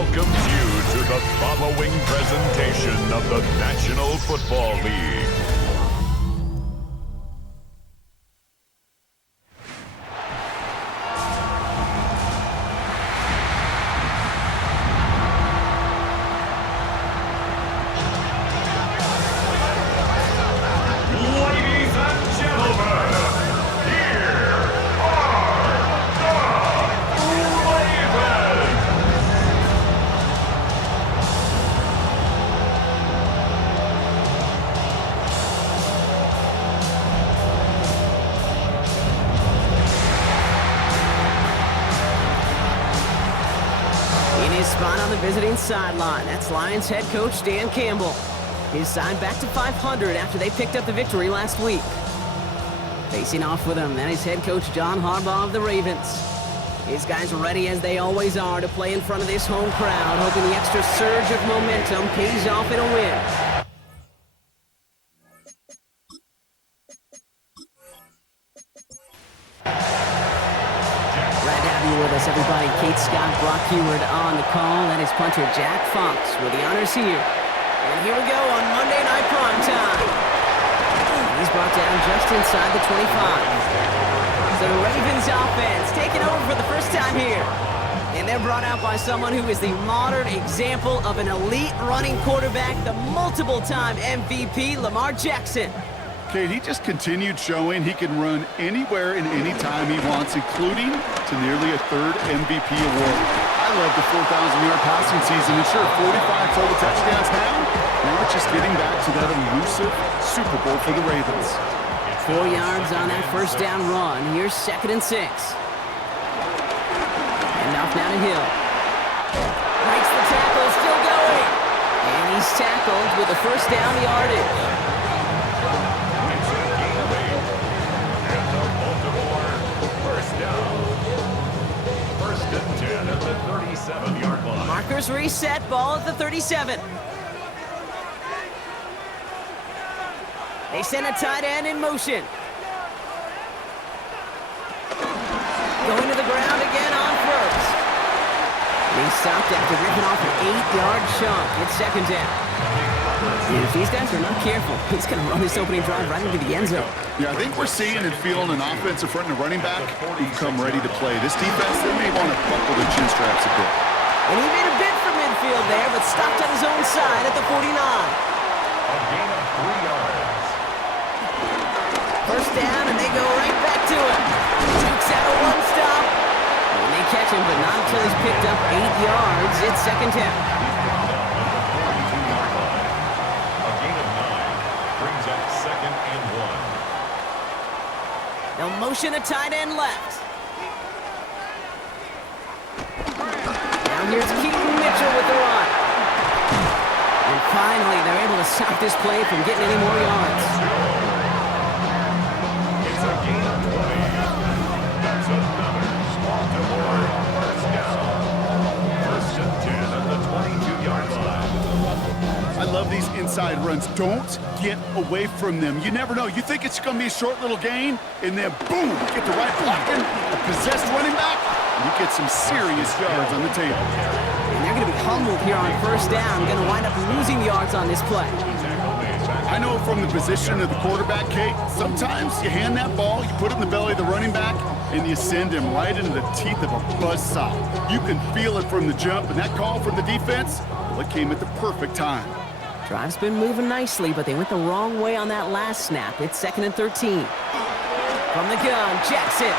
welcomes you to the following presentation of the National Football League. Spot on the visiting sideline. That's Lions head coach Dan Campbell. He's signed back to 500 after they picked up the victory last week. Facing off with him, that is head coach John Harbaugh of the Ravens. His guys are ready, as they always are, to play in front of this home crowd, hoping the extra surge of momentum pays off in a win. With us, everybody. Kate Scott, Brock Heward on the call. That is punter Jack Fox with the honors here. And here we go on Monday Night Primetime. He's brought down just inside the 25. So the Ravens offense taking over for the first time here. And they're brought out by someone who is the modern example of an elite running quarterback, the multiple-time MVP, Lamar Jackson. Kate, he just continued showing he can run anywhere and anytime he wants, including to nearly a third MVP award. I love the 4,000-yard passing season, and sure, 45 total touchdowns now it's just getting back to that elusive Super Bowl for the Ravens. 4 yards on that first down run. Here's 2nd and 6. And off now to Hill. Breaks the tackle, still going. And he's tackled with a first down yardage. Markers reset, ball at the 37. They send a tight end in motion. Going to the ground again on first. And he's stopped after ripping off an 8-yard chunk. It's 2nd down. And if these guys are not careful, he's going to run this opening drive right into the end zone. Yeah, I think we're seeing and feeling an offensive front and a running back who've come ready to play. This defense, they may want to buckle their chin straps a bit. And he made a bid for midfield there, but stopped on his own side at the 49. A gain of 3 yards. First down, and they go right back to him. Dukes out a one-stop. And they catch him, but not until he's picked up 8 yards. It's 2nd down. A gain of 9 brings up 2nd and 1. They'll motion a tight end left. Now here's Keaton Mitchell with the run. And finally, they're able to stop this play from getting any more yards. It's a gain of 20. That's another Baltimore first down. 1st and 10 at the 22-yard line. I love these inside runs. Don't get away from them. You never know. You think it's going to be a short little gain, and then boom, get the right blocking, a possessed running back, and you get some serious yards on the table. And they're going to be humbled here on first down. Going to wind up losing yards on this play. I know from the position of the quarterback, Kate, sometimes you hand that ball, you put it in the belly of the running back, and you send him right into the teeth of a buzzsaw. You can feel it from the jump, and that call from the defense, well, it came at the perfect time. Drive's been moving nicely, but they went the wrong way on that last snap. It's 2nd and 13. From the gun, Jackson.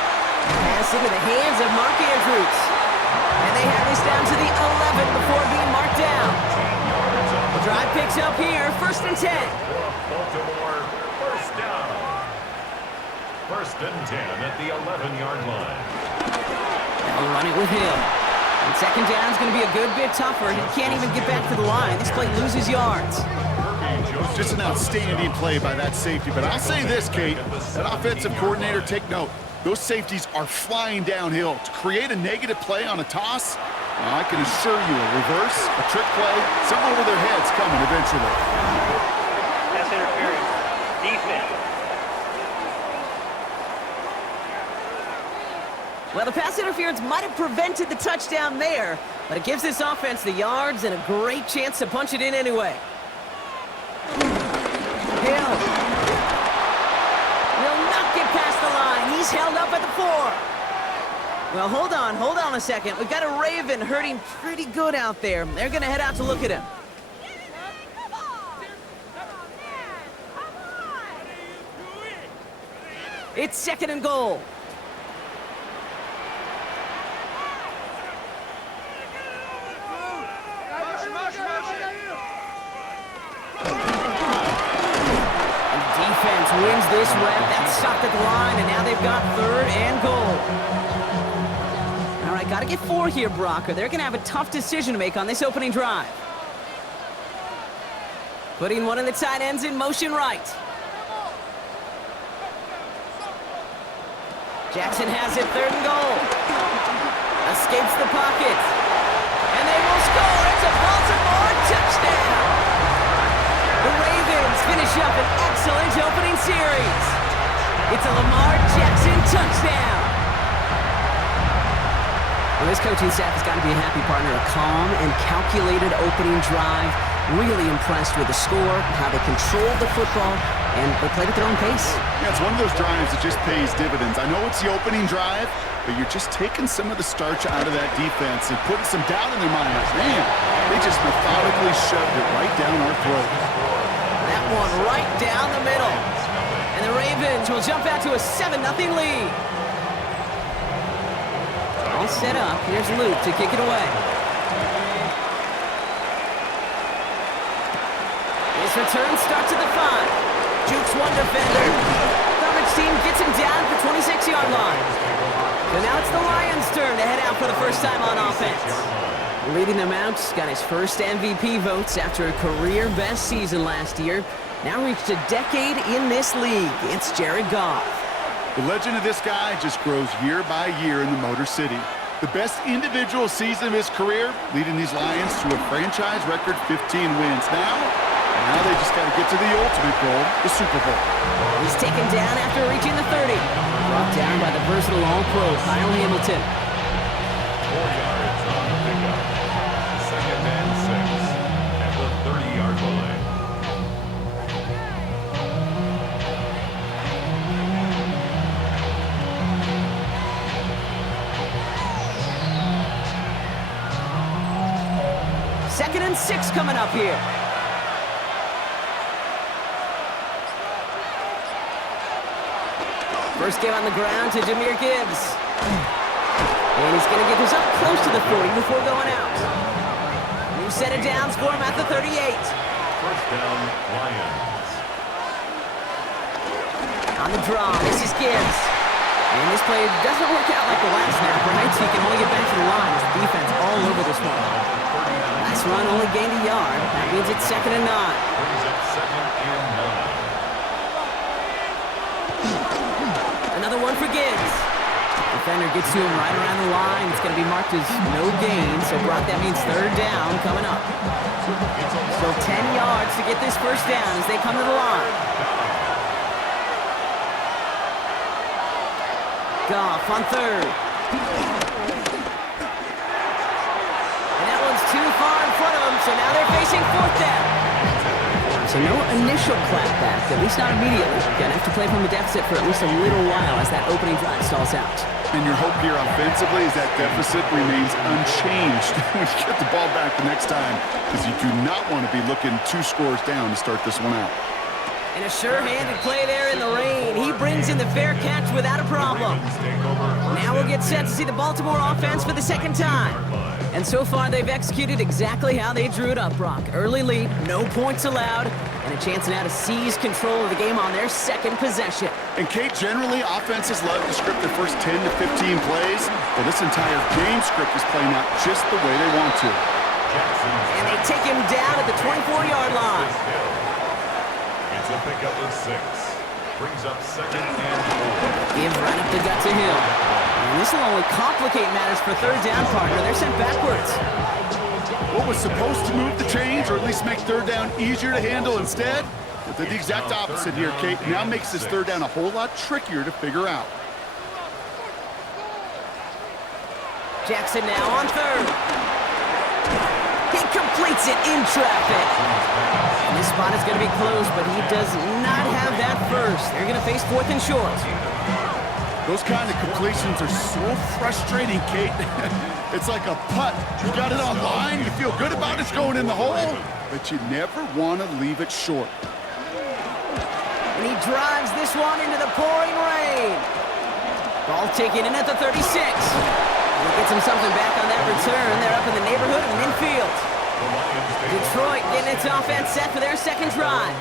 Pass into the hands of Mark Andrews. And they have this down to the 11 before being marked down. The drive picks up here, 1st and 10. Baltimore first down. 1st and 10 at the 11-yard line. They'll run it with Hill. And 2nd down is going to be a good bit tougher. He can't even get back to the line. This play loses yards. Just an outstanding play by that safety. But I'll say this, Kate, that offensive coordinator, take note. Those safeties are flying downhill. To create a negative play on a toss, well, I can assure you a reverse, a trick play, something over their heads coming eventually. Pass interference. Defense. Well, the pass interference might have prevented the touchdown there, but it gives this offense the yards and a great chance to punch it in anyway. Hill will not get past the line. He's held up at the 4. Well, hold on a second. We've got a Raven hurting pretty good out there. They're going to head out to look at him. It's 2nd and goal. Defense wins this rep. That's stopped at the line, and now they've got 3rd and goal. All right, got to get 4 here, Brock, or they're going to have a tough decision to make on this opening drive. Putting one of the tight ends in motion right. Jackson has it, 3rd and goal. Escapes the pocket. And they will score. It's a Baltimore touchdown. The Ravens finish up an excellent opening series. It's a Lamar Jackson touchdown. Well, this coaching staff has got to be a happy partner. A calm and calculated opening drive. Really impressed with the score, how they controlled the football, and they played at their own pace. Yeah, it's one of those drives that just pays dividends. I know it's the opening drive, but you're just taking some of the starch out of that defense and putting some doubt in their minds. Man, they just methodically shoved it right down our throat. That one right down the middle. And the Ravens will jump out to a 7-0 lead. All set up. Here's Luke to kick it away. His return starts at the 5. Jukes one defender. Coverage team gets him down at the 26-yard line. So now it's the Lions' turn to head out for the first time on offense. Leading them out, got his first MVP votes after a career-best season last year. Now reached a decade in this league. It's Jared Goff. The legend of this guy just grows year by year in the Motor City. The best individual season of his career, leading these Lions to a franchise record 15 wins. Now they just got to get to the ultimate goal, the Super Bowl. He's taken down after reaching the 30. Brought down by the versatile All-Pro, Kyle Hamilton. 4 yards on the pickup. 2nd and 6 at the 30-yard line. Second and 6 coming up here. First game on the ground to Jahmyr Gibbs. And he's going to get this up close to the 40 before going out. New set of downs for him at the 38. First down, Lions. On the draw, this is Gibbs. And this play doesn't work out like the last snap, right? So he can only get back to the line with the defense all over this one. Last run only gained a yard. That means it's 2nd and 9. Brings up 2nd and 9. Another one for Gibbs. Defender gets to him right around the line. It's going to be marked as no gain. So, Brock, that means 3rd down coming up. Still 10 yards to get this first down as they come to the line. Goff on 3rd. And that one's too far in front of them, so now they're facing 4th down. So no initial clapback, at least not immediately. Gonna have to play from a deficit for at least a little while as that opening drive stalls out. And your hope here offensively is that deficit remains unchanged when you get the ball back the next time, because you do not want to be looking 2 scores down to start this one out. And a sure-handed play there in the rain. He brings in the fair catch without a problem. Now we'll get set to see the Baltimore offense for the 2nd time. And so far, they've executed exactly how they drew it up, Brock. Early lead, no points allowed, and a chance now to seize control of the game on their 2nd possession. And Kate, generally, offenses love to script their first 10 to 15 plays. Well, this entire game script is playing out just the way they want to. And they take him down at the 24-yard line. It's a pickup of 6. Brings up 2nd and 4. Give right up the gut to Hill. And this will only complicate matters for 3rd down, partner. They're sent backwards. What was supposed to move the chains, or at least make 3rd down easier to handle instead? But did the exact opposite here, Kate. Now makes this 3rd down a whole lot trickier to figure out. Jackson now on third. He completes it in traffic. And this spot is going to be close, but he does not have that first. They're going to face 4th and short. Those kind of completions are so frustrating, Kate. It's like a putt. You got it on line, you feel good about it's going in the hole, but you never want to leave it short. And he drives this one into the pouring rain. Ball taken in at the 36. And he gets him something back on that return. They're up in the neighborhood of midfield. Detroit getting its offense set for their second drive.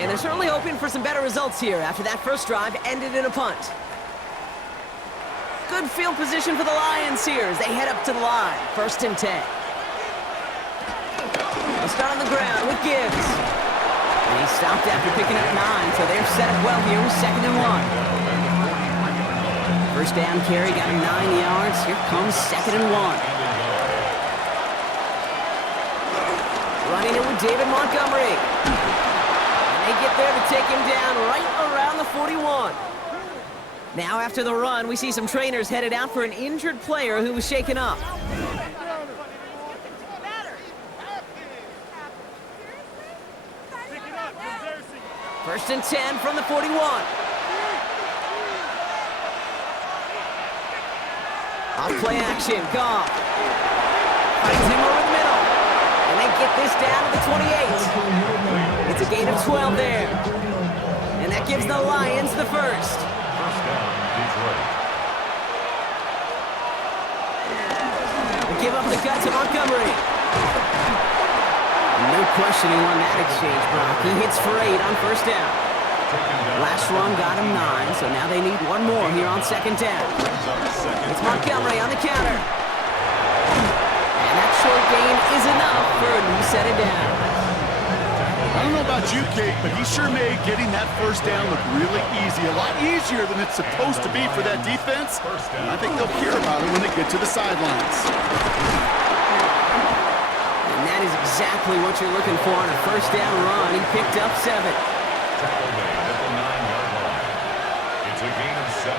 And they're certainly hoping for some better results here after that first drive ended in a punt. Good field position for the Lions here as they head up to the line. 1st and 10. They'll start on the ground with Gibbs. And he stopped after picking up 9, so they're set up well here with 2nd and 1. First down carry got him 9 yards. Here comes 2nd and 1. Running it with David Montgomery. And they get there to take him down right around the 41. Now after the run, we see some trainers headed out for an injured player who was shaken up. 1st and 10 from the 41. Off play action, Goff. Finds him over the middle. And they get this down to the 28. It's a gain of 12 there. And that gives the Lions the first. First down, Detroit. They give up the cut to Montgomery. No question he won that exchange, Brock. He hits for 8 on first down. Last run got him 9, so now they need one more here on 2nd down. It's Montgomery on the counter. And that short gain is enough for a new set of downs. I don't know about you, Kate, but he sure made getting that first down look really easy. A lot easier than it's supposed to be for that defense. I think they'll hear about it when they get to the sidelines. And that is exactly what you're looking for on a first down run. He picked up 7. Tackle made at the 9-yard line. It's a gain of 7.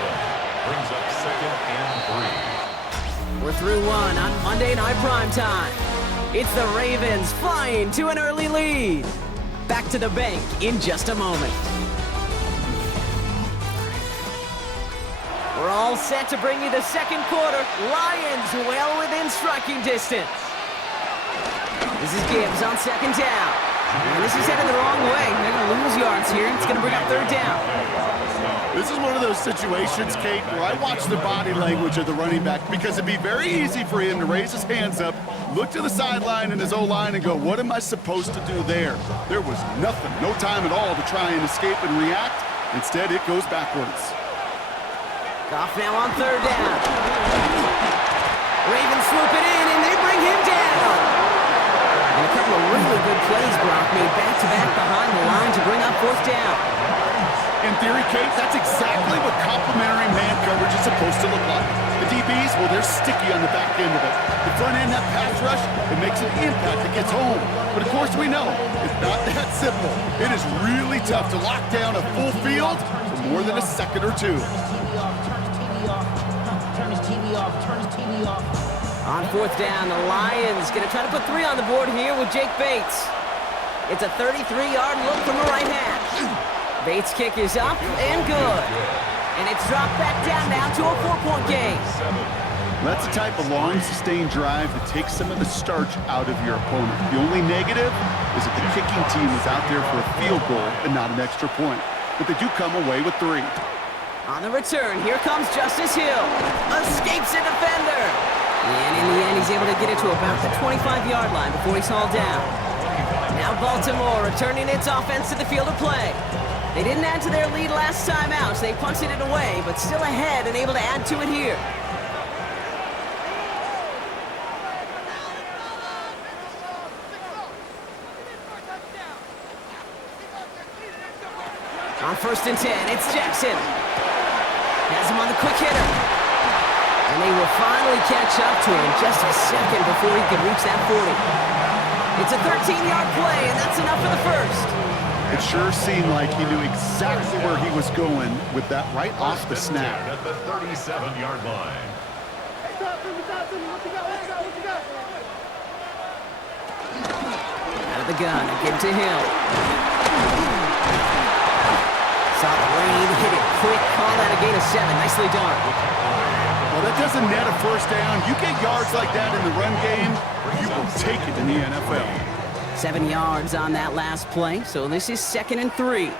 Brings up 2nd and 3. We're through one on Monday Night Primetime. It's the Ravens flying to an early lead. Back to the bank in just a moment. We're all set to bring you the second quarter. Lions well within striking distance. This is Gibbs on 2nd down. And this is headed the wrong way. They're going to lose yards here. It's going to bring up 3rd down. This is one of those situations, Kate, where I watch the body language of the running back because it'd be very easy for him to raise his hands up, look to the sideline in his O-line and go, what am I supposed to do there? There was nothing, no time at all to try and escape and react. Instead, it goes backwards. Goff now on 3rd down. Ravens swoop it in, and they bring him down. And a couple of really good plays, Brock, made back-to-back behind the line to bring up 4th down. In theory, Kate, that's exactly what complementary man coverage is supposed to look like. The DBs, well, they're sticky on the back end of it. The front end, that pass rush, it makes an impact. It gets home. But of course, we know it's not that simple. It is really tough to lock down a full field for more than a second or two. Turn his TV off. On 4th down, the Lions going to try to put 3 on the board here with Jake Bates. It's a 33-yard look from the right hash. Bates' kick is up and good. And it's dropped back down now to a 4-point game. That's the type of long, sustained drive that takes some of the starch out of your opponent. The only negative is that the kicking team is out there for a field goal and not an extra point. But they do come away with 3. On the return, here comes Justice Hill. Escapes a defender. And in the end, he's able to get it to about the 25-yard line before he's hauled down. Now Baltimore returning its offense to the field of play. They didn't add to their lead last time out, so they punted it away, but still ahead and able to add to it here. On 1st and 10, it's Jackson. Has him on the quick hitter. And they will finally catch up to him just a second before he could reach that 40. It's a 13-yard play, and that's enough for the first. It sure seemed like he knew exactly where he was going with that right off the snap. At the 37-yard line. Out of the gun, give it to Hill. Saw the rain, hit it quick, call that a gain of 7. Nicely done. Well, that doesn't net a first down. You get yards like that in the run game, you will take it in the NFL. 7 yards on that last play, so this is 2nd and 3.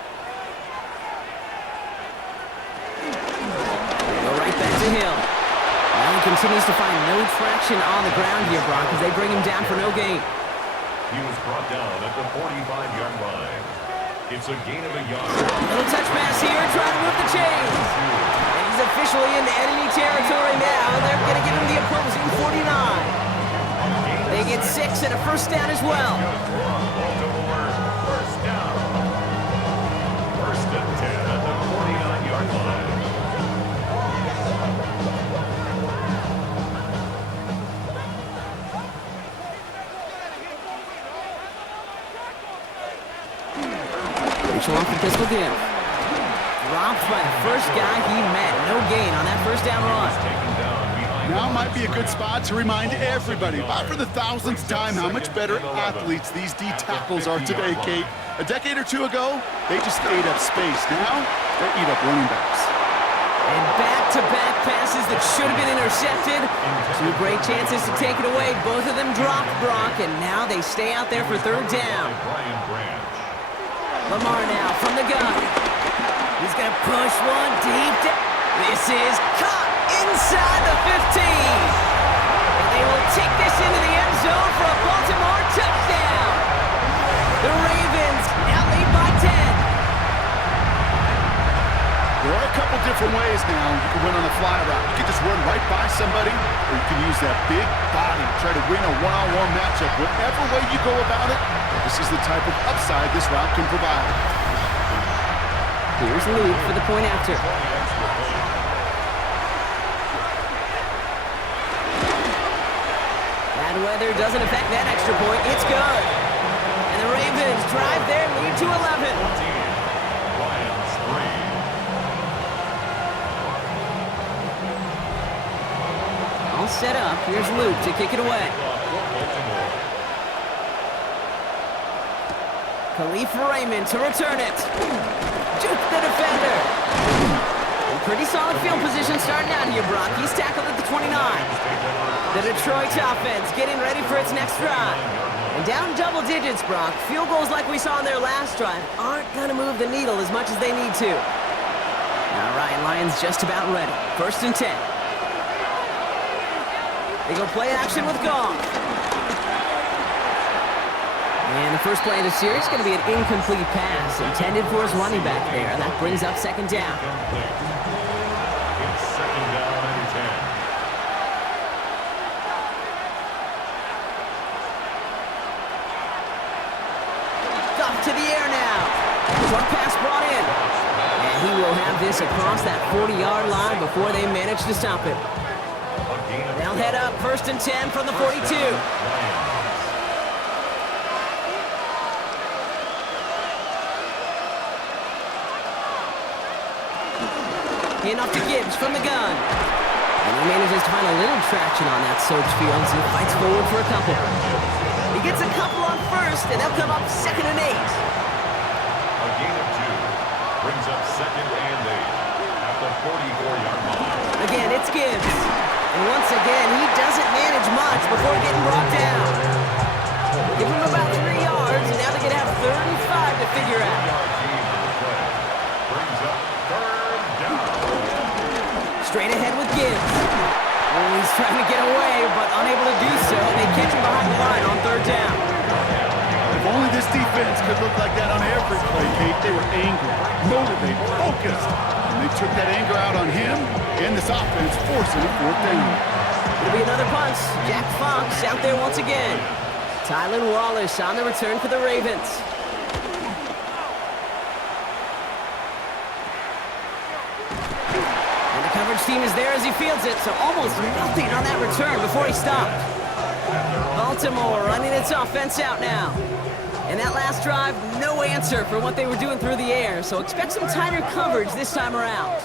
Go right back to Hill. Well, he continues to find no traction on the ground here, Brock, as they bring him down for no gain. He was brought down at the 45-yard line. It's a gain of a yard. Little touch pass here, trying to move the chains. And he's officially into enemy territory now. They're going to give him the opposing 49. They get 6 and a first down as well. Baltimore, first down. First and 10 at the 49-yard line. Rachel off the pistol give. Dropped by the first guy he met. No gain on that first down run. Now might be a good spot to remind everybody, by for the 1000th time, how much better athletes these D tackles are today, Kate. A decade or two ago, they just ate up space. Now, they eat up running backs. And back-to-back passes that should have been intercepted. 2 great chances to take it away. Both of them dropped, Brock, and now they stay out there for third down. Lamar now from the gun. He's going to push one deep down. This is caught inside the 15. And they will take this into the end zone for a Baltimore touchdown. The Ravens now lead by 10. There are a couple different ways now. You can win on the fly route. You can just run right by somebody, or you can use that big body, try to win a one-on-one matchup. Whatever way you go about it, this is the type of upside this route can provide. Here's Luke for the point after. Bad weather doesn't affect that extra point. It's good. And the Ravens drive their lead to 11. All set up. Here's Luke to kick it away. Khalif Raymond to return it. Juke the defender. And pretty solid field position starting out here, Brock. He's tackled at the 29. The Detroit offense getting ready for its next drive. And down double digits, Brock. Field goals like we saw in their last drive aren't going to move the needle as much as they need to. All right, Lions just about ready. 1st and 10. They go play action with Goff. And the first play of the series is going to be an incomplete pass intended for his running back there. That brings up 2nd down. It's 2nd down and 10. Goff to the air now. Short pass brought in. And he will have this across that 40-yard line before they manage to stop it. They'll head up 1st and 10 from the 42. In off to Gibbs from the gun. And he manages to find a little traction on that search field as he fights forward for a couple. He gets a couple on first, and they'll come up 2nd and 8. A gain of 2 brings up 2nd and 8 at the 44-yard line. Again, it's Gibbs. And once again, he doesn't manage much before getting brought down. Give him about 3 yards, and now they're going to have 3rd and 5 to figure out. Brings up 3rd down. Straight ahead with Gibbs. Oh, he's trying to get away, but unable to do so. They catch him behind the line on 3rd down. If only this defense could look like that on every play, Kate. They were angry, motivated, focused. And they took that anger out on him and this offense, forcing a 4th down. It'll be another punt. Jack Fox out there once again. Tylan Wallace on the return for the Ravens. And the coverage team is there as he fields it, so almost nothing on that return before he stopped. Baltimore running its offense out now. And that last drive, no answer for what they were doing through the air, so expect some tighter coverage this time around.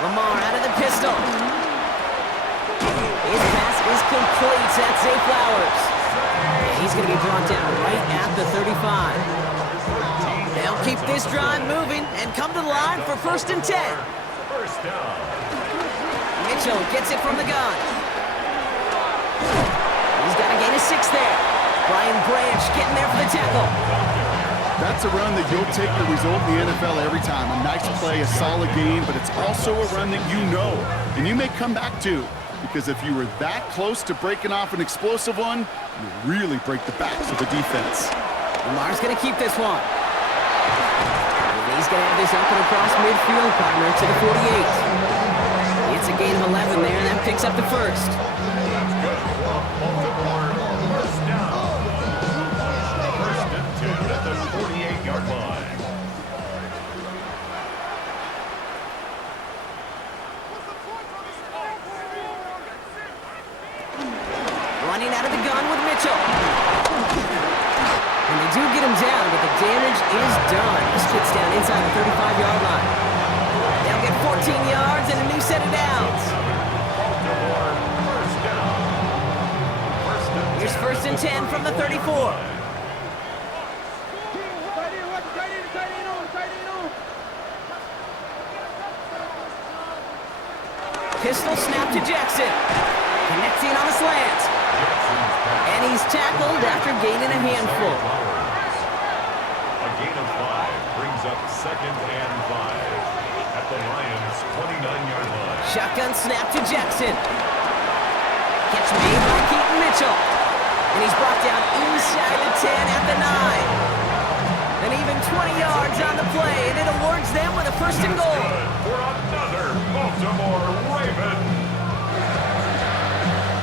Lamar out of the pistol. His pass is complete. That's Zay Flowers. And he's going to be brought down right at the 35. They'll keep this drive moving and come to the line for 1st and 10. First down. Mitchell gets it from the gun. He's got a gain of 6 there. Brian Branch getting there for the tackle. That's a run that you'll take the result in the NFL every time. A nice play, a solid game, but it's also a run that you know and you may come back to. Because if you were that close to breaking off an explosive one, you really break the backs of the defense. Lamar's going to keep this one. And he's going to have this up and across midfield, partner, to the 48. It's a gain of 11 there, and that picks up the first. That's good. Baltimore, first down. First and 10 at the 48-yard line. Running out of the gun with Mitchell. And they do get him down, but the damage is done. This kid's down inside the 35-yard line. They'll get 14 yards and a new set of downs. Baltimore, first down. Here's 1st and 10 from the 34. Pistol snap to Jackson. Connecting on the slant. And he's tackled after gaining a handful. A gain of 5 brings up 2nd and 5 at the Lions' 29-yard line. Shotgun snap to Jackson. Catch made by Keaton Mitchell. And he's brought down inside the 10 at the 9. And even 20 yards on the play, and it awards them with a 1st and goal. For another Baltimore Raven.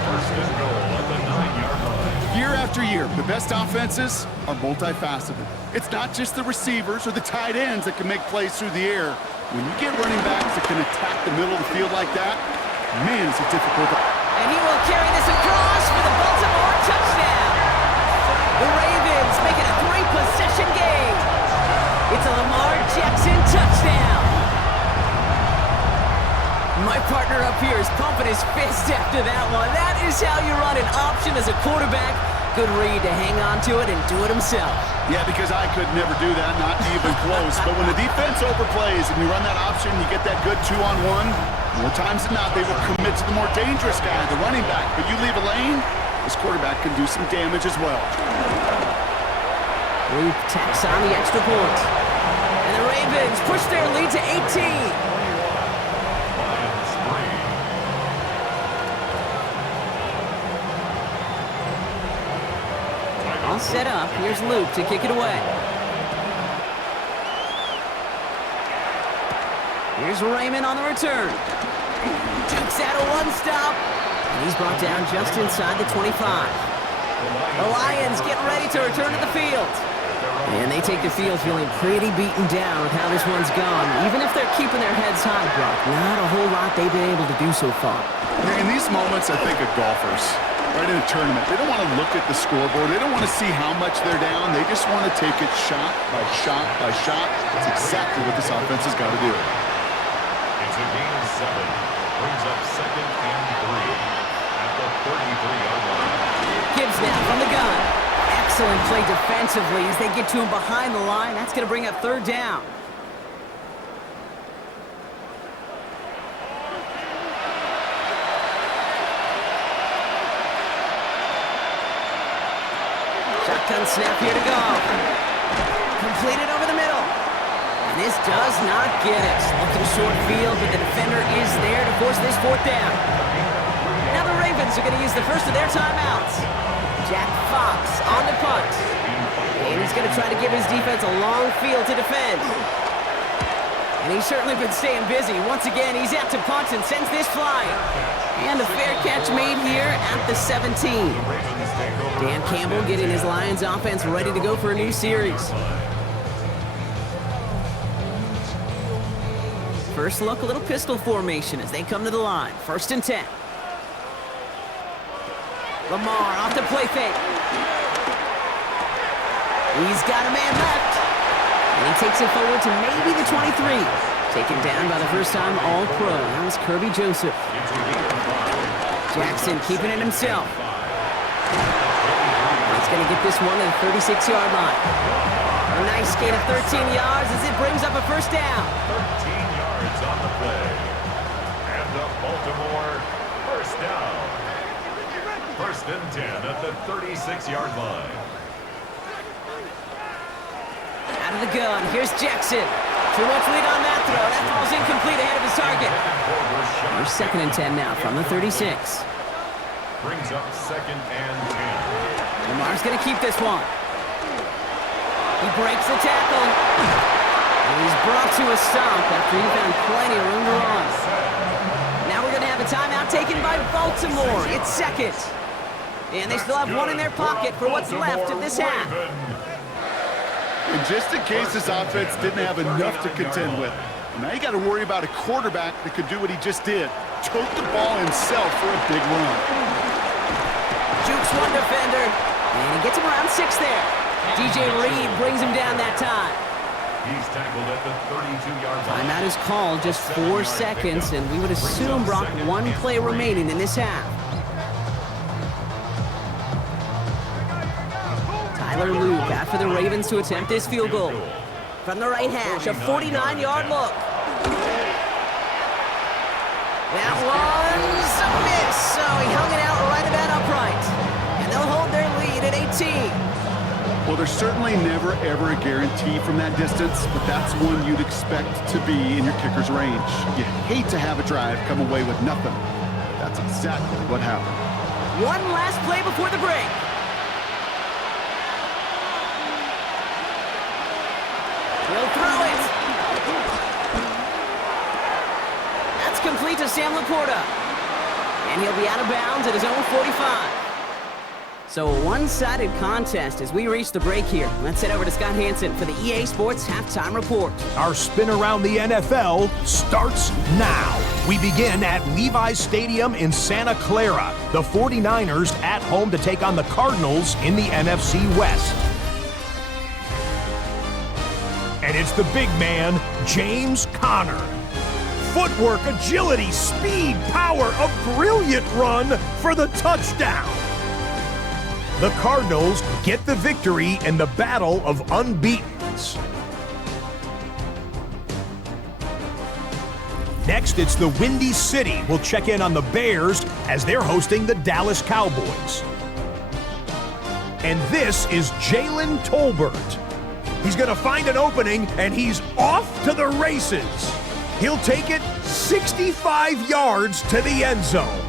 1st and goal at the 9-yard line. Year after year, the best offenses are multifaceted. It's not just the receivers or the tight ends that can make plays through the air. When you get running backs that can attack the middle of the field like that, man, it's a difficult. And he will carry this across for the Baltimore touchdown. The Ravens make it a 3-possession game. It's a Lamar Jackson touchdown. My partner up here is pumping his fist after that one. That is how you run an option as a quarterback. Good read to hang on to it and do it himself. Yeah, because I could never do that, not even close. But when the defense overplays and you run that option, you get that good 2-on-1, more times than not, they will commit to the more dangerous guy, the running back. But you leave a lane, this quarterback can do some damage as well. Luke tacks on the extra point. And the Ravens push their lead to 18. All set up. Here's Luke to kick it away. Here's Raymond on the return. Dukes out a one-stop. And he's brought down just inside the 25. The Lions get ready to return to the field. And they take the field feeling pretty beaten down with how this one's gone. Even if they're keeping their heads high, Brock, not a whole lot they've been able to do so far. In these moments, I think of golfers. Right in a tournament, they don't want to look at the scoreboard. They don't want to see how much they're down. They just want to take it shot by shot by shot. That's exactly what this offense has got to do. It's a gain of 7. Brings up 2nd and 3 at the 33-yard line. Gibbs now from the gun. Excellent play defensively as they get to him behind the line. That's going to bring up 3rd down. Shotgun snap here to go. Completed over the middle. And this does not get it. Looking short field, but the defender is there to force this 4th down. Now the Ravens are going to use the first of their timeouts. Jack Fox on the punt. And he's going to try to give his defense a long field to defend. And he's certainly been staying busy. Once again, he's out to punt and sends this flying. And a fair catch made here at the 17. Dan Campbell getting his Lions offense ready to go for a new series. First look, a little pistol formation as they come to the line. 1st and 10. Lamar off the play fake. He's got a man left. And he takes it forward to maybe the 23. So Taken down by the first-time All-Pro. That was Kirby Joseph. Jackson keeping it himself. He's going to get this one to the 36-yard line. A nice gain of 13 yards as it brings up a first down. 13 yards on the play. And the Baltimore first down. First and 10 at the 36-yard line. Out of the gun, here's Jackson. Too much lead on that throw. That falls incomplete ahead of his target. Here's second and 10 now from the 36. Brings up second and 10. Lamar's going to keep this one. He breaks the tackle. And he's brought to a stop after he found plenty of room to run. Now we're going to have a timeout taken by Baltimore. It's second. And they still have one in their pocket for what's left of this half. And just in case this offense didn't have enough to contend with, now you got to worry about a quarterback that could do what he just did. Tote the ball himself for a big run. Jukes one defender. And he gets him around 6 there. DJ Reed brings him down that time. He's tackled at the 32-yard line. Timeout is called, just 4 seconds, and we would assume, Brock, one play remaining in this half. Tyler Luke out for the Ravens to attempt this field goal. From the right hash, a 49-yard look. That was a miss, so he hung it out right about upright. And they'll hold their lead at 18. Well, there's certainly never, ever a guarantee from that distance, but that's one you'd expect to be in your kicker's range. You hate to have a drive come away with nothing. That's exactly what happened. One last play before the break. He'll throw it. That's complete to Sam Laporta. And he'll be out of bounds at his own 45. So a one-sided contest as we reach the break here. Let's head over to Scott Hansen for the EA Sports Halftime Report. Our spin around the NFL starts now. We begin at Levi's Stadium in Santa Clara. The 49ers at home to take on the Cardinals in the NFC West. And it's the big man, James Conner. Footwork, agility, speed, power, a brilliant run for the touchdown. The Cardinals get the victory in the battle of unbeatens. Next, it's the Windy City. We'll check in on the Bears as they're hosting the Dallas Cowboys. And this is Jalen Tolbert. He's going to find an opening, and he's off to the races. He'll take it 65 yards to the end zone.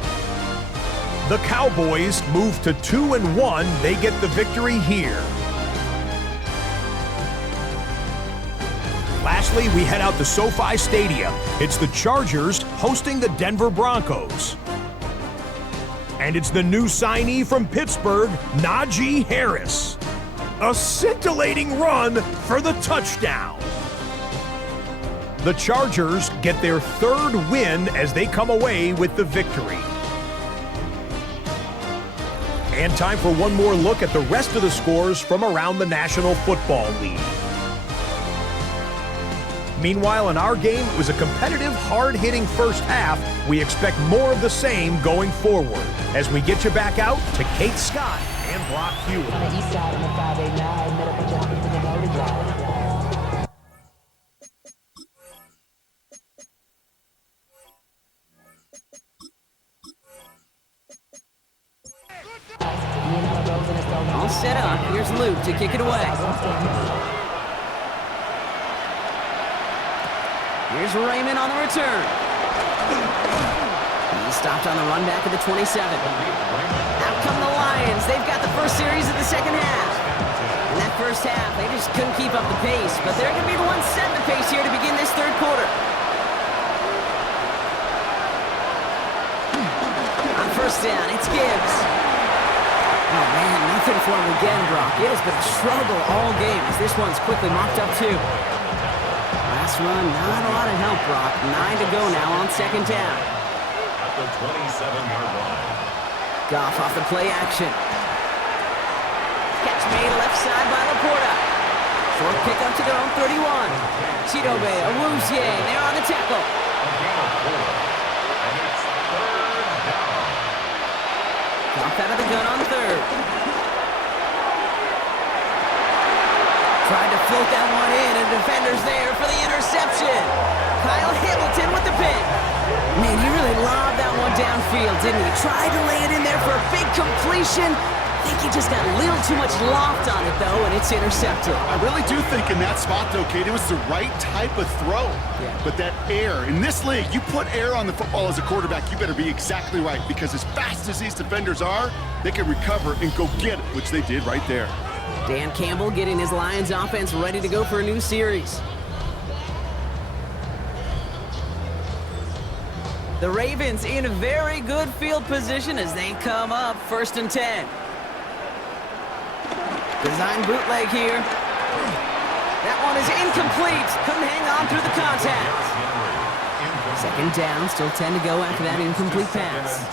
The Cowboys move to 2-1. They get the victory here. Lastly, we head out to SoFi Stadium. It's the Chargers hosting the Denver Broncos. And it's the new signee from Pittsburgh, Najee Harris. A scintillating run for the touchdown. The Chargers get their third win as they come away with the victory. And time for one more look at the rest of the scores from around the National Football League. Meanwhile, in our game, it was a competitive, hard-hitting first half. We expect more of the same going forward as we get you back out to Kate Scott and Brock Hewitt. On the east side of the 589, middle for jumping to the Golden Drive. All set up. Here's Luke to kick it away. Here's Raymond on the return. He stopped on the run back at the 27. Out come the Lions. They've got the first series of the second half. In that first half, they just couldn't keep up the pace, but they're going to be the ones setting the pace here to begin this third quarter. On first down, it's Gibbs. Oh, man, nothing for him again, Brock. It has been a struggle all game as this one's quickly mopped up, too. Last run, not a lot of help, Brock. 9 to go now on second down. At the 27-yard line. Goff off the play action. Catch made left side by Laporta. Short pickup to their own 31. Chidobe, Awuzie, they're on the tackle. A gain of 4. And it's third down. Off out of the gun on third. Tried to float that one in, and defender's there for the interception. Kyle Hamilton with the pick. Man, he really lobbed that one downfield, didn't he? Tried to lay it in there for a big completion. I think he just got a little too much loft on it, though, and it's intercepted. I really do think in that spot, though, Kate, it was the right type of throw. Yeah. But that air, in this league, you put air on the football as a quarterback, you better be exactly right, because as fast as these defenders are, they can recover and go get it, which they did right there. Dan Campbell getting his Lions offense ready to go for a new series. The Ravens in a very good field position as they come up 1st and 10. Design bootleg here. That one is incomplete. Couldn't hang on through the contact. Second down, still 10 to go after that incomplete pass.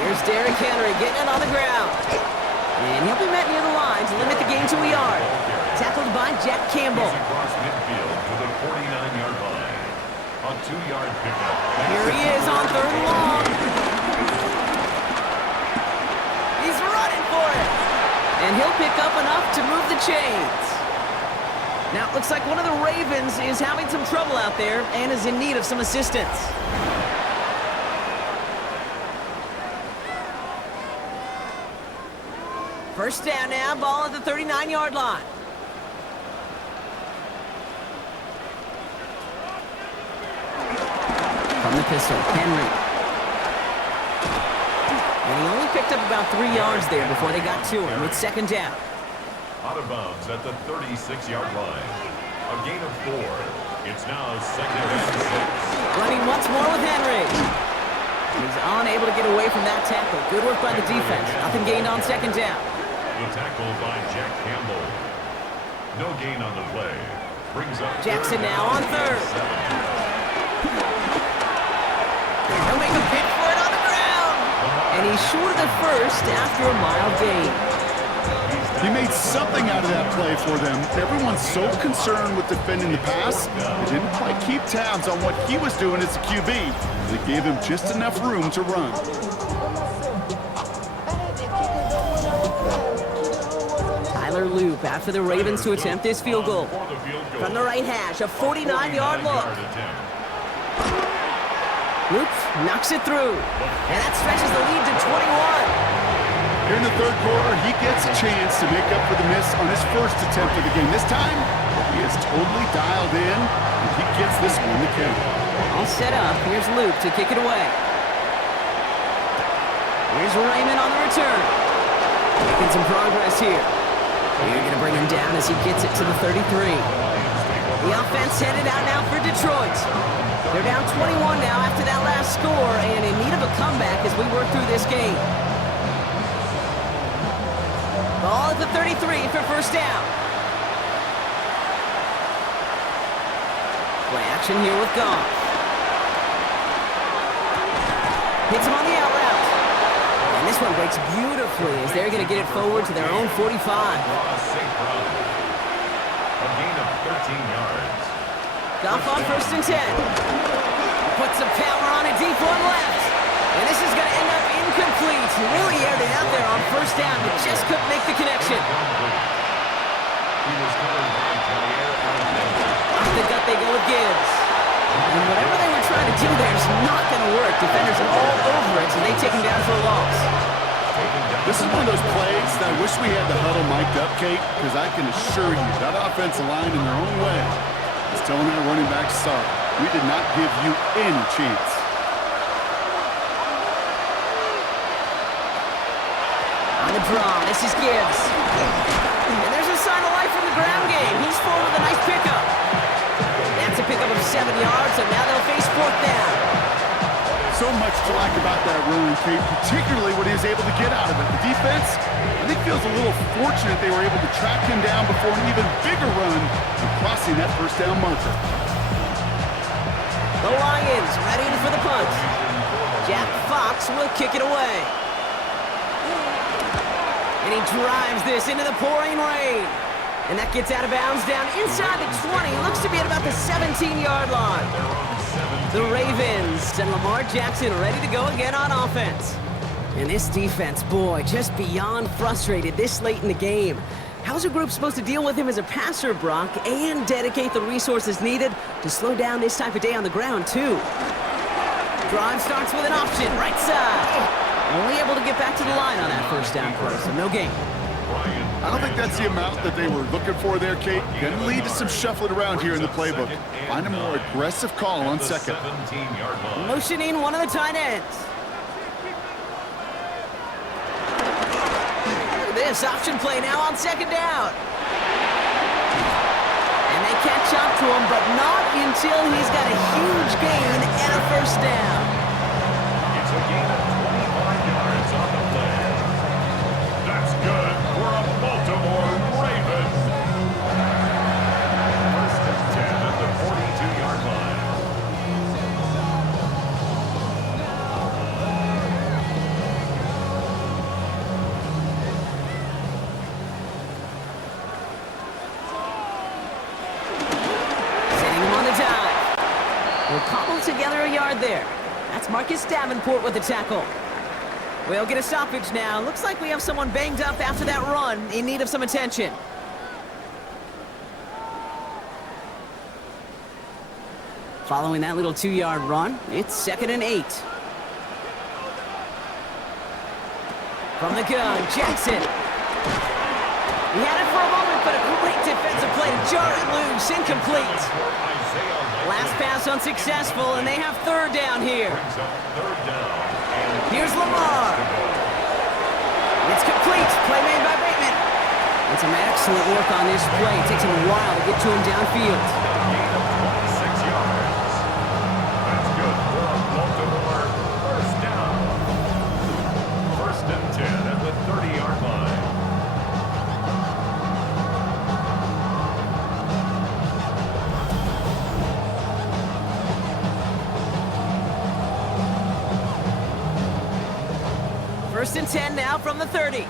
Here's Derrick Henry getting it on the ground. And he'll be met near the line to limit the gain to a yard. Tackled by Jack Campbell. Across midfield to the 49-yard line. A 2-yard pickup. Here he is on 3rd and long. He's running for it. And he'll pick up enough to move the chains. Now, it looks like one of the Ravens is having some trouble out there and is in need of some assistance. First down now, ball at the 39-yard line. From the pistol, Henry. And he only picked up about 3 yards there before they got to him with second down. Out of bounds at the 36-yard line. A gain of 4. It's now 2nd and 6. Running once more with Henry. He's unable to get away from that tackle. Good work by the defense. Nothing gained on second down. The tackle by Jack Campbell. No gain on the play. Brings up Jackson third now on down. 3rd. He'll make a pick for it on the ground. And he's short of the first after a mild gain. He made something out of that play for them. Everyone's so concerned with defending the pass, they didn't quite keep tabs on what he was doing as a QB. They gave him just enough room to run. Tyler Loop after the Ravens to attempt this field goal. From the right hash, a 49-yard look. Loop knocks it through. And that stretches the lead to 21. Here in the third quarter, he gets a chance to make up for the miss on his first attempt of the game. This time, he is totally dialed in, and he gets this one to count. All set up. Here's Luke to kick it away. Here's Raymond on the return. Making some progress here. They're going to bring him down as he gets it to the 33. The offense headed out now for Detroit. They're down 21 now after that last score and in need of a comeback as we work through this game. Ball at the 33 for first down. Play action here with Goff. Hits him on the out route. And this one breaks beautifully as they're going to get it forward to their own 45. A gain of 13 yards. Goff on 1st and 10. Puts some power on it, deep one left. And this is going to end up incomplete. He really aired it out there on first down, but just couldn't make the connection. Off the gut they go with Gibbs. And whatever they were trying to do there is not going to work. Defenders are all over it, so they take him down for a loss. This is one of those plays that I wish we had the huddle mic'd up, Kate, because I can assure you that offensive line in their own way is telling our running back, sorry, we did not give you any chance. On the draw, this is Gibbs. And there's a sign of life from the ground game. He's forward with a nice pickup. That's a pickup of 7 yards, and now they'll face 4th down. So much to like about that run, Kate, particularly what he was able to get out of it. The defense, I think, feels a little fortunate they were able to track him down before an even bigger run and crossing that first down marker. The Lions ready for the punt. Jack Fox will kick it away. And he drives this into the pouring rain. And that gets out of bounds down inside the 20. Looks to be at about the 17-yard line. The Ravens and Lamar Jackson ready to go again on offense. And this defense, boy, just beyond frustrated this late in the game. How's a group supposed to deal with him as a passer, Brock, and dedicate the resources needed to slow down this type of day on the ground, too? Drive starts with an option, right side. Only able to get back to the line on that first down play, so no gain. I don't think that's the amount that they were looking for there, Kate. Going to lead to some shuffling around here in the playbook. Find a more aggressive call on second. Motioning one of the tight ends. Look at this option play now on second down. And they catch up to him, but not until he's got a huge gain and a first down. It's a gain of 25 yards on the play. That's good for a Baltimore Raven. First and 10 at the 42-yard line. Setting him on the dive. We'll cobble together a yard there. That's Marcus Davenport with the tackle. We'll get a stoppage now. Looks like we have someone banged up after that run, in need of some attention. Following that little 2-yard run, it's 2nd and 8. From the gun, Jackson. He had it for a moment, but a great defensive play to jar it loose, incomplete. Last pass unsuccessful, and they have third down here. Here's Lamar. It's complete. Play made by Bateman. And some excellent work on this play. It takes him a while to get to him downfield. Gain of 26 yards. That's good for a Baltimore first down. First and 10 at the 30-yard line. First and 10 now from the 30.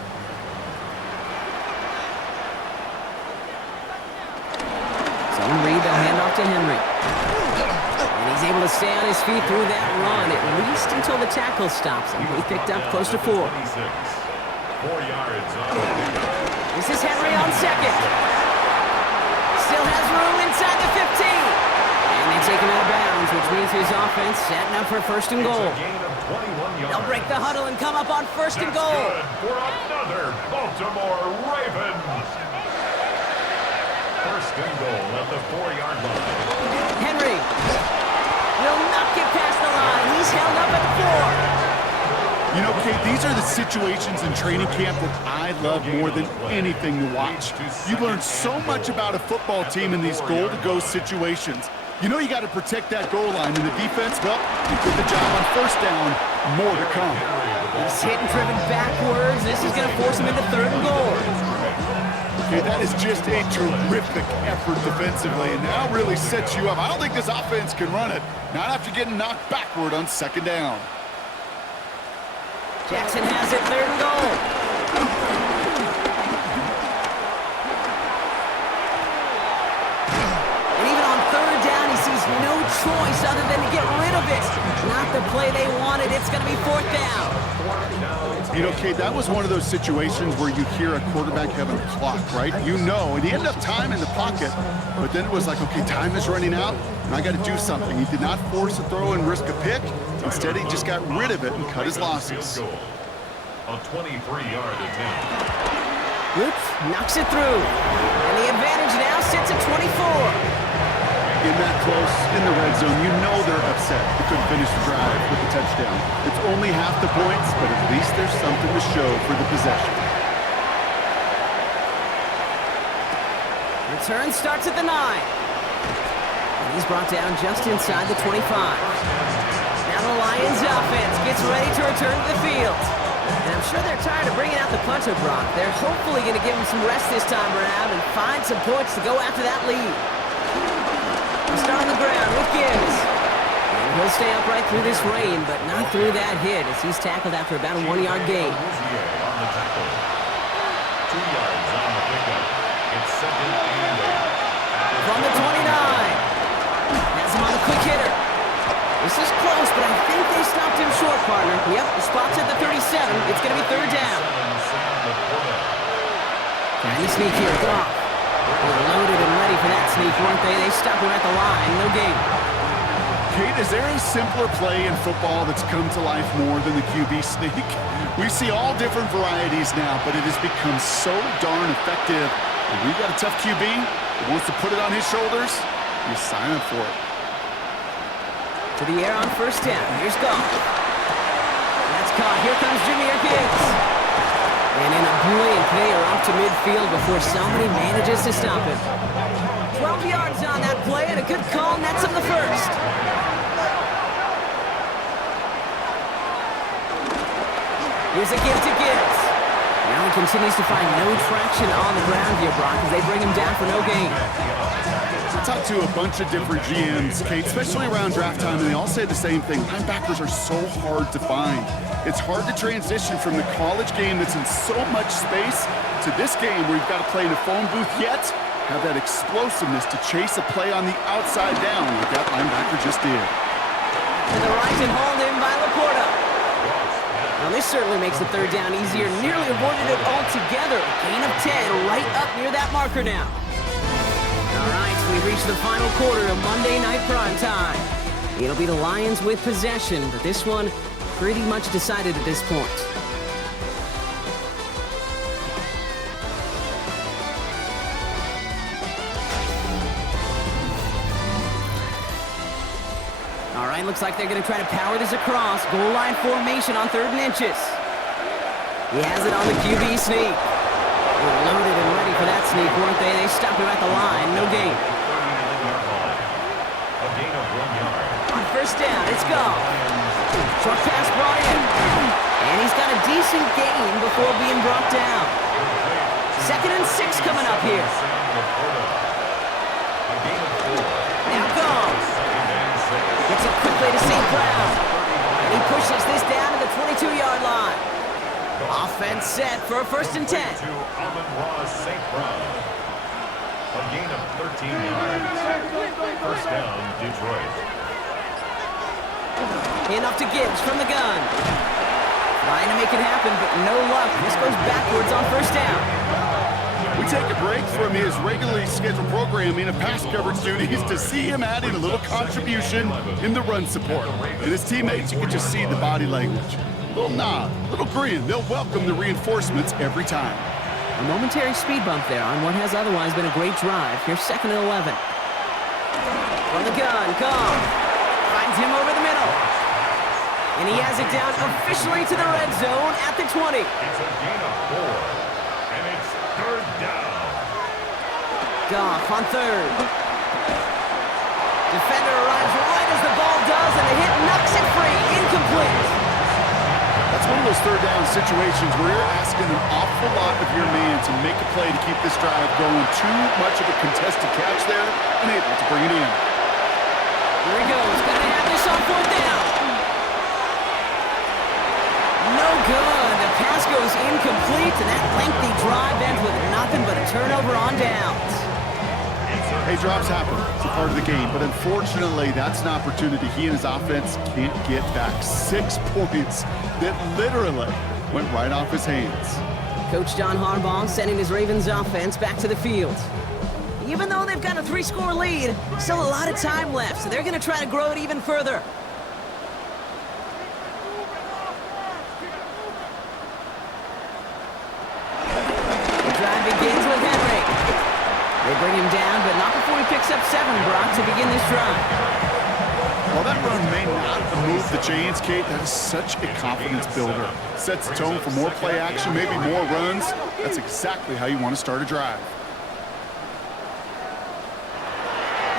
Zone read, they'll hand off to Henry. And he's able to stay on his feet through that run, at least until the tackle stops him. He picked up close to 4. 4 yards on the pickup. This is Henry on second. Still has room inside the 15. And they take him out of bounds, which means his offense setting up for first and goal. It's a gain of 21 yards. They'll break the huddle and come up on first and goal. Good for another Baltimore Raven. First and goal at the 4-yard line. Henry will not get past the line. He's held up at 4. You know, Kate, these are the situations in training camp that I love more than anything to watch. You learn so much about a football team in these goal-to-go situations. You know you got to protect that goal line, and the defense, well, you did the job on first down. More to come. He's hit and driven backwards. This is going to force him into third and goal. Okay, that is just a terrific effort defensively, and now really sets you up. I don't think this offense can run it, not after getting knocked backward on second down. Jackson has it, third and goal. No choice other than to get rid of it. Not the play they wanted. It's going to be fourth down. You know, Kate, that was one of those situations where you hear a quarterback having a clock, right? You know, and he ended up time in the pocket, but then it was like, okay, time is running out, and I got to do something. He did not force a throw and risk a pick. Instead, he just got rid of it and cut his losses. A 23-yard attempt. Oops, knocks it through. And the advantage now sits at 24. In that close, in the red zone, you know they're upset. They couldn't finish the drive with the touchdown. It's only half the points, but at least there's something to show for the possession. Return starts at the 9. And he's brought down just inside the 25. Now the Lions offense gets ready to return to the field. And I'm sure they're tired of bringing out the punter, Brock. They're hopefully going to give him some rest this time around and find some points to go after that lead. Start on the ground with Gibbs. And he'll stay upright through this rain, but not through that hit as he's tackled after about a 1-yard gain. 2 yards on the pickup. It's second him short, partner. Yep, the spot's at the 37. It's going to be third down. Trying to sneak here. Goff. They were loaded and ready for that sneak, weren't they? They stopped him at the line. No gain. Kate, is there a simpler play in football that's come to life more than the QB sneak? We see all different varieties now, but it has become so darn effective. And we've got a tough QB who wants to put it on his shoulders. You sign up for it. To the air on first down. Here's Goff. That's caught. Here comes Jahmyr Gibbs. And in a blink, they are off to midfield before somebody manages to stop him. 12 yards on that play, and a good call nets him the first. Here's a give to Gibbs. Now he continues to find no traction on the ground here, Brock, as they bring him down for no gain. I talked to a bunch of different GMs, Kate, especially around draft time, and they all say the same thing. Linebackers are so hard to find. It's hard to transition from the college game that's in so much space to this game where you've got to play in a phone booth, yet have that explosiveness to chase a play on the outside down like that linebacker just did. To the right and hauled in by Laporta. Well, this certainly makes the third down easier. Nearly avoided it altogether. Gain of 10 right up near that marker now. All right, we reach the final quarter of Monday Night Prime Time. It'll be the Lions with possession, but this one pretty much decided at this point. All right, looks like they're going to try to power this across. Goal line formation on 3rd and inches. He has it on the QB sneak. They were loaded and ready for that sneak, weren't they? They stopped him at the line. No gain. A gain of 1 yard. On first down, it's Goff. Short pass brought in. And he's got a decent gain before being brought down. 2nd and 6 coming up here. Now Goff. Gets it quickly to St. Brown. And he pushes this down to the 22-yard line. Offense set for a 1st and 10. To Amon-Ra St. Brown. A gain of 13 yards. First down, Detroit. Enough to Gibbs from the gun. Trying to make it happen, but no luck. This goes backwards on first down. We take a break from his regularly scheduled programming of pass coverage duties to see him adding a little contribution in the run support. And his teammates, you can just see the body language. Little nod, little grin. They'll welcome the reinforcements every time. A momentary speed bump there on what has otherwise been a great drive. Here's 2nd and 11. From the gun, Goff finds him over the middle. And he has it down officially to the red zone at the 20. It's a gain of 4. And it's 3rd down. Goff on 3rd. Defender arrives right as the ball does, and the hit knocks it free. Incomplete. That's one of those 3rd down situations where you're asking an awful lot of your man to make a play to keep this drive going. Too much of a contested catch there, and able to bring it in. Here he goes. Got to have this on 4th down. No good. The pass goes incomplete, and that lengthy drive ends with nothing but a turnover on downs. Hey, drops happen. It's a part of the game. But unfortunately, that's an opportunity he and his offense can't get back. 6 points that literally went right off his hands. Coach John Harbaugh sending his Ravens offense back to the field. Even though they've got a 3-score lead, still a lot of time left, so they're going to try to grow it even further. The drive begins with Henry. They bring him down, but not before he picks up 7, Brock, to begin this drive. While that run may not move the chains, Kate, that is such a confidence builder. Sets the tone for more play action, maybe more runs. That's exactly how you want to start a drive.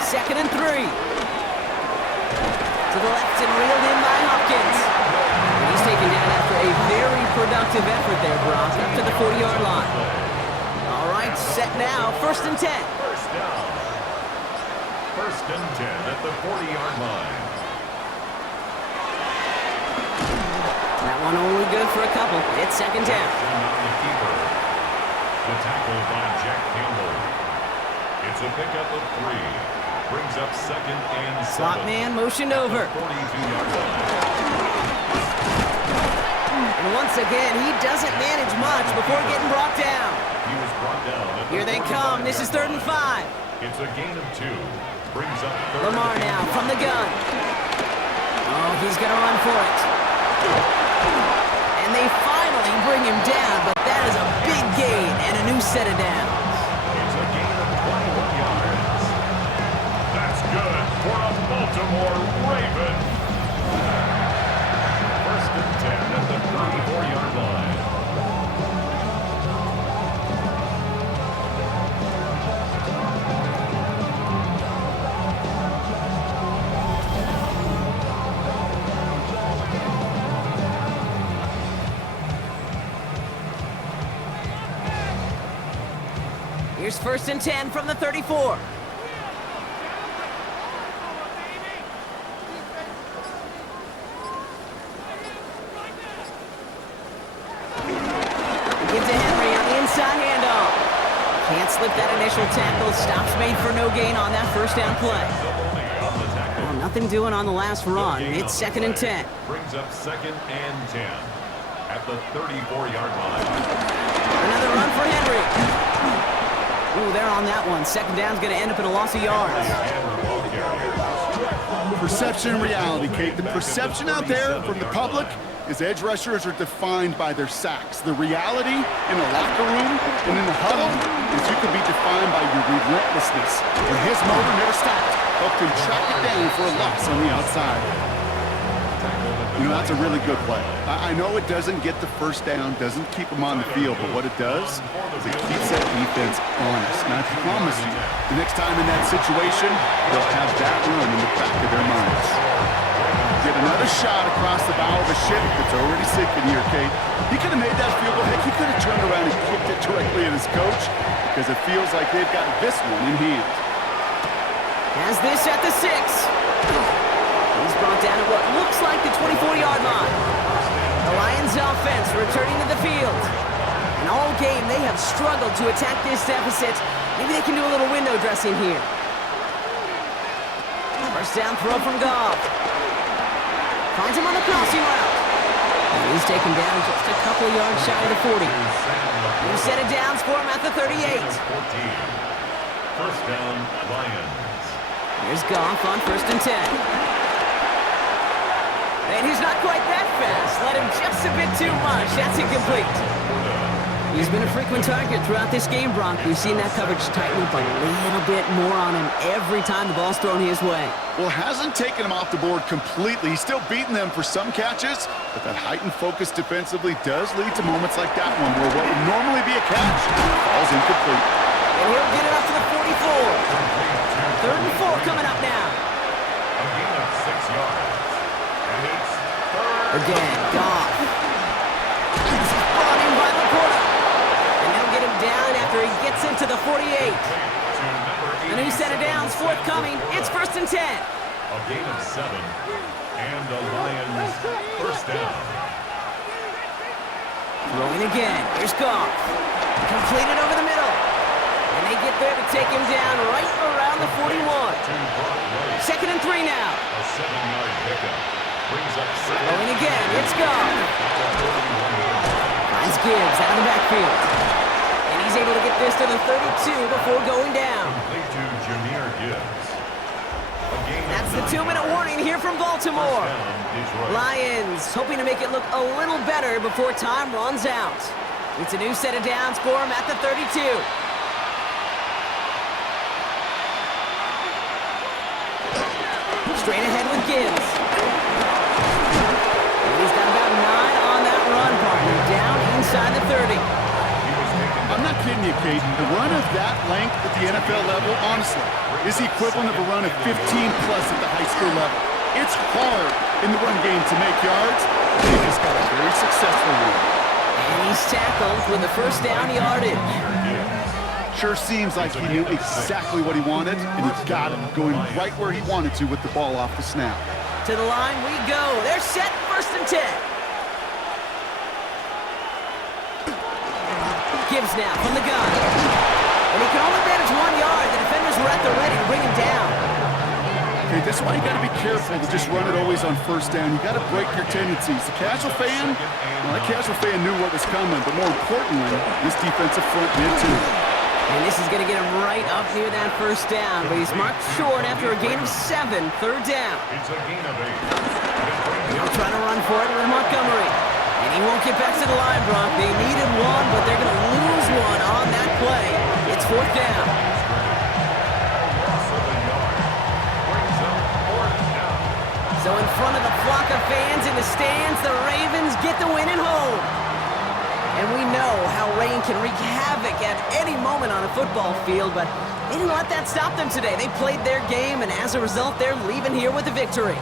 2nd and 3. To the left and reeled in by Hopkins. And he's taken down after a very productive effort there, Brock, up to the 40-yard line. All right, set now, 1st and 10. First down. 1st and 10 at the 40-yard line. That one only good for a couple. It's 2nd down. On the keeper. The tackle by Jack Campbell. It's a pickup of 3. Brings up 2nd and 7. Slot man motioned over. 42-yard line. And once again, he doesn't manage much before getting brought down. He was brought down at the Here they 45 come. This is 3rd and 5. It's a gain of 2. Brings up third Lamar and now 5. from the gun. Oh, he's going to run for it. And they finally bring him down, but that is a big gain and a new set of downs. It's a gain of 21 yards. That's good for a Baltimore Raven. 1st and 10 at the 34-yard line. Here's 1st and 10 from the 34. Gives to Henry on the inside handoff. Can't slip that initial tackle. Stops made for no gain on that 1st down play. Well, nothing doing on the last run. It's 2nd and 10. Brings up 2nd and 10 at the 34-yard line. Another run for Henry. Ooh, they're on that one. 2nd down's going to end up in a loss of yards. Perception and reality, Kate. The perception out there from the public is edge rushers are defined by their sacks. The reality in the locker room and in the huddle is you can be defined by your relentlessness. And his motor never stopped. Helped him track it down for a loss on the outside. You know, that's a really good play. I know it doesn't get the 1st down, doesn't keep him on the field, but what it does is it keeps that defense honest. And I promise you, the next time in that situation, they'll have that run in the back of their minds. Get another shot across the bow of a ship that's already sinking here, Kate. He could have made that field goal. Heck, he could have turned around and kicked it directly at his coach because it feels like they've got this one in hand. Has this at the 6. He's brought down at what looks like the 24-yard line. The Lions offense returning to the field. And all game, they have struggled to attack this deficit. Maybe they can do a little window dressing here. 1st down throw from Goff. Finds him on the crossing route. And he's taken down just a couple of yards shy of the 40. New set of downs for him at the 38. 1st down, Lions. Here's Goff on 1st and 10. And he's not quite that fast. Let him just a bit too much. That's incomplete. He's been a frequent target throughout this game, Brock. We've seen that coverage tighten up a little bit more on him every time the ball's thrown his way. Well, hasn't taken him off the board completely. He's still beating them for some catches, but that heightened focus defensively does lead to moments like that one where what would normally be a catch falls incomplete. And he'll get it up to the 44. 3rd and 4 coming up now. A gain of 6 yards. And it's 3rd. Again, Goff. This is brought in by Laporta. And they'll get him down after he gets into the 48. A new set of downs forthcoming. It's 1st and 10. A gain of 7. And the Lions 1st down. Throwing again. Here's Goff. Completed over the middle. And they get there to take him down right around the 41. 2nd and 3 now. A 7-yard pickup. Brings up 7. Throwing again. It's Goff. Finds Gibbs out of the backfield. And he's able to get this to the 32 before going down. Complete to Jahmyr Gibbs. That's the 2-minute warning here from Baltimore. Lions hoping to make it look a little better before time runs out. It's a new set of downs for him at the 32. Straight ahead with Gibbs. And he's got about 9 on that run, partner. Down inside the 30. I'm not kidding you, Kate. The run of that length at the NFL level, honestly, is the equivalent of a run of 15-plus at the high school level. It's hard in the run game to make yards. He just got a very successful one. And he's tackled with the 1st down yardage. Sure seems like he knew exactly what he wanted, and he got it, going right where he wanted to with the ball off the snap. To the line we go. They're set 1st and 10. Gibbs now from the gun. And he can only manage 1 yard. The defenders were at the ready to bring him down. Okay, this is why you got to be careful to just run it always on first down. You got to break your tendencies. The casual fan, well, that casual fan knew what was coming, but more importantly, this defensive front did too. And this is going to get him right up near that first down, but he's marked short after a gain of 7, third down. It's a gain of 8. They'll try to run for it with Montgomery. And he won't get back to the line, Brock. They needed one, but they're going to lose one on that play. It's fourth down. So in front of the flock of fans in the stands, the Ravens get the win at home. And we know how rain can wreak havoc at any moment on a football field, but they didn't let that stop them today. They played their game, and as a result, they're leaving here with a victory.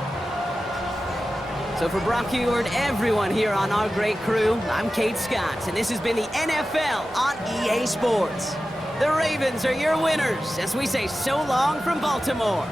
So for Brock Huard, everyone here on our great crew, I'm Kate Scott, and this has been the NFL on EA Sports. The Ravens are your winners as we say so long from Baltimore.